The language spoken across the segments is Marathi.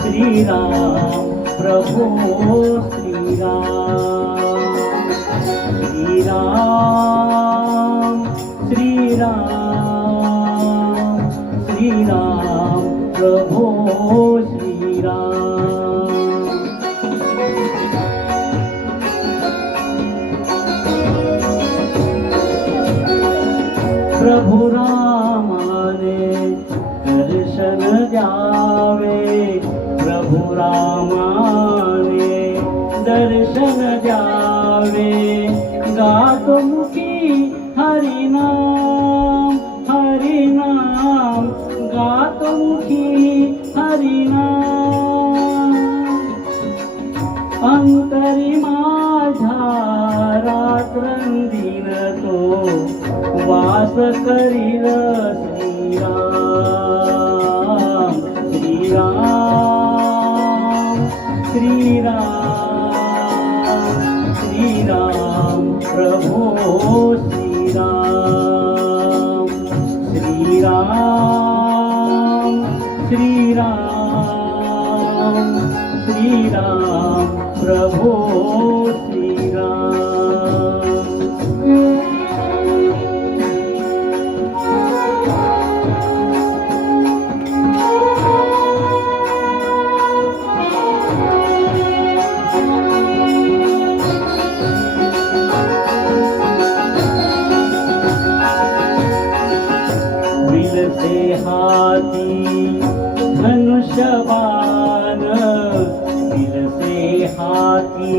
श्रीराम प्रभो श्रीराम श्रीराम प्रभो श्रीराम। प्रभु रामाने दर्शन द्यावे, प्रभु रामाने दर्शन द्यावे, गातो मुखी हरिनाम हरिनाम, गातो मुखी हरिनाम। अंतरी माझ्या रात्रंदिन तो वास करील श्रीराम श्रीराम श्रीराम श्रीराम प्रभो श्रीराम श्रीराम श्रीराम श्रीराम प्रभो श्रीराम। विलसे हाती धनुष्यबाण, विलसे हाती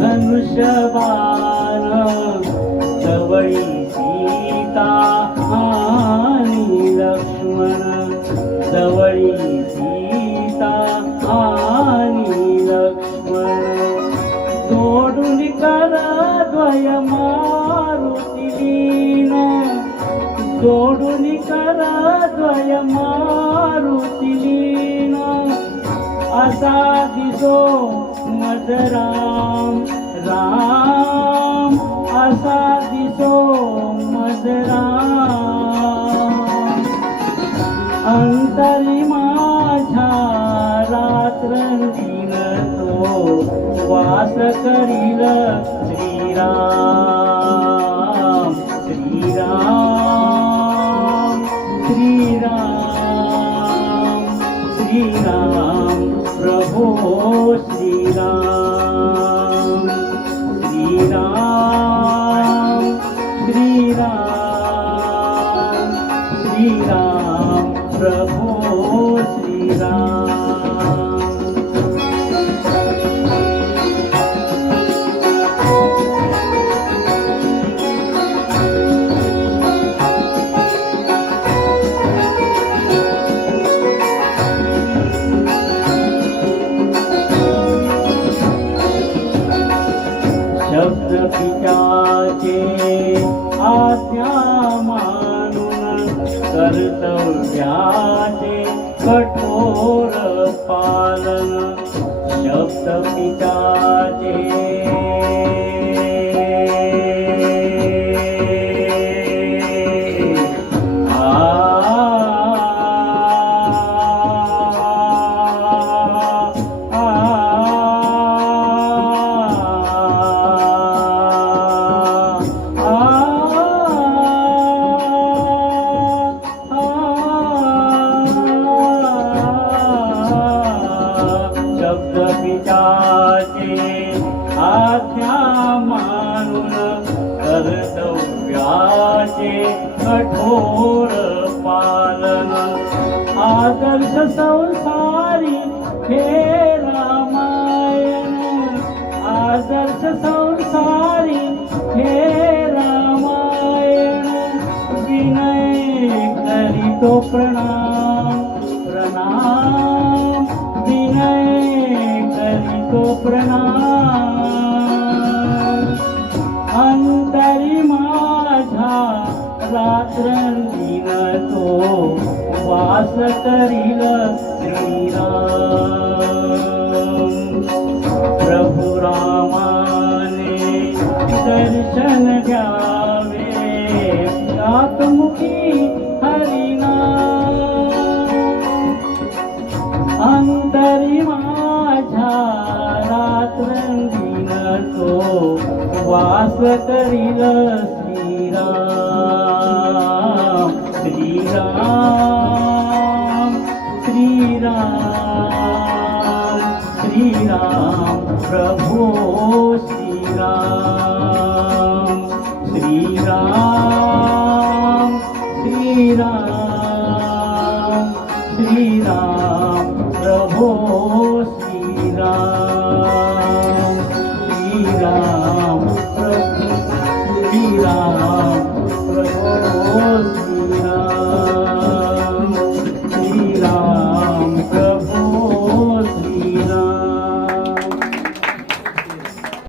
धनुष्यबाण, जवळी सीता आणि लक्ष्मण, जवळी सीता आणि लक्ष्मण, जोडून कर द्वय मारुती लीन, जोडून कर द्वय मारुती लीन, असा दिसो मज राम राम, असा दिसो मज राम। अंतरी माझ्या रात्रंदिन तो वास करील श्रीराम श्रीराम श्रीराम श्रीराम प्रभो श्रीराम श्रीराम श्रीराम श्रीराम प्रभो श्रीराम। शब्द पित्याचे आज्ञा मानून, कर्तव्याचे कठोर पालन, शब्द पित्याचे आज्ञा मानून, कर्तव्याचे कठोर पालन, आदर्श संसारी हे रामायण, आदर्श संसारी हे रामायण, विनय करीतो प्रणाम प्रणाम, विनय करीतो प्रणाम। अंतरी माझ्या रात्रंदिन तो वास करील श्रीराम। प्रभु रामाने दर्शन द्यावे, गातमुखी हरिनाम श्री राम प्रभो